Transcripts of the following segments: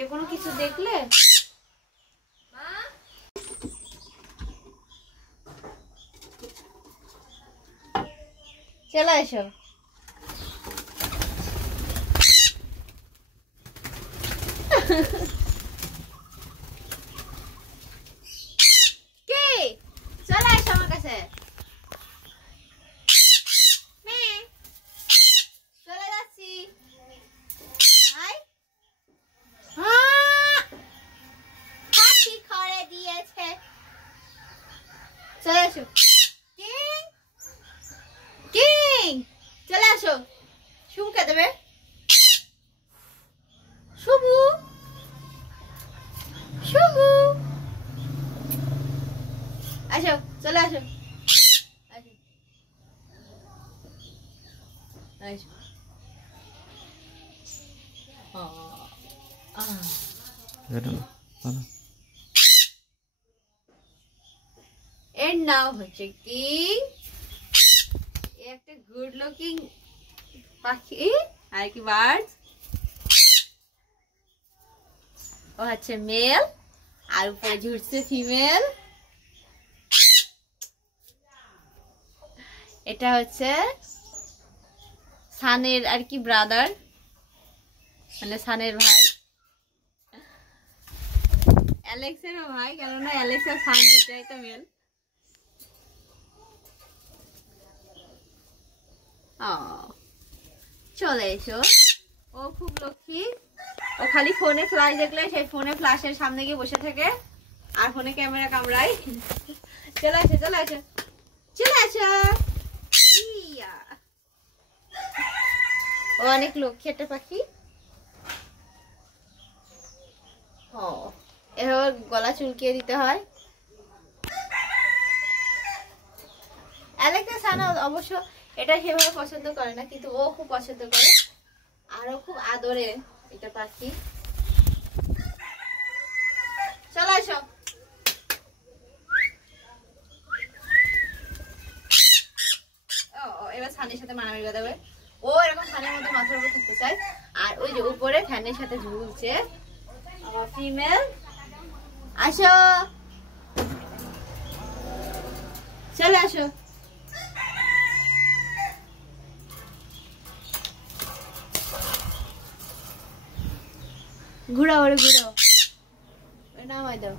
যে কোনো কিছু দেখলে চলে এসো। কে চলে এসো আমার কাছে। চলে যাচ্ছি। হাতি খড়ে দিয়েছে। চলে এসো। কিং কিং চলে আসো। শুভকে দেবে। শুভু শুভু আসো, চলে আসো। এর নাম হচ্ছে কি, একটা গুড লুকিং পাখি আর কি বার্ড। ও হচ্ছে মেল আর উপরে ঝুটছে ফিমেল। এটা হচ্ছে সানের আর কি ব্রাদার, মানে সানের ভাই, অ্যালেক্সেরও ভাই, কেননা অ্যালেক্স আর সান দুটাই তো মেল। চলে এসো। ও খুব লক্ষ্মী, ও খালি ফোনে ফ্ল্যাশ দেখলে সেই ফোনে ফ্ল্যাশের সামনে গিয়ে বসে থাকে আর ফোনে ক্যামেরা কামড়ায়। চলে আসো চলে আসো চলে আসো। ও অনেক লক্ষ্মী একটা পাখি। এভাবে গলা চুলকিয়ে দিতে হয়। অ্যালেক্সা সানা অবশ্য এটা সেভাবে পছন্দ করে না, কিন্তু ও খুব পছন্দ করে আর ও খুব আদরে এটা পাখি। চলে আসো। এবার সানের সাথে মানামি বাঁধাবে। ও এরকম ফ্যানের মধ্যে মাথার উপর থাকতে চায় আর ওই যে উপরে ফ্যানের সাথে ঝুলছে আমার ফিমেল। আসো চলে আসো। ঘুরাও ওরে ঘুরাও, নামাই দাও।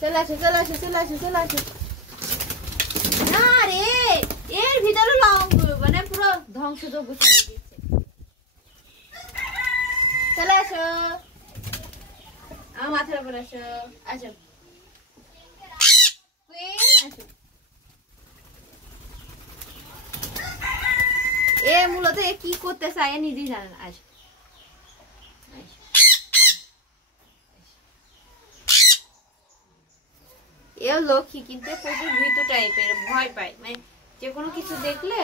চলে আসো চলে আসো চলে আসো চলে আসো। না রে, এর ভিতরে মানে পুরো ধ্বংসযজ্ঞ চালিয়ে দিয়েছে। চলে আসো আমার মাথার উপর আসো। আসো আসো। এ মূলত এ কি করতে চায় নিজেই জানে না। আসো এও লক্ষ্মী, কিন্তু প্রচুর ভীতু টাইপের, ভয় পায়, মানে যে কোনো কিছু দেখলে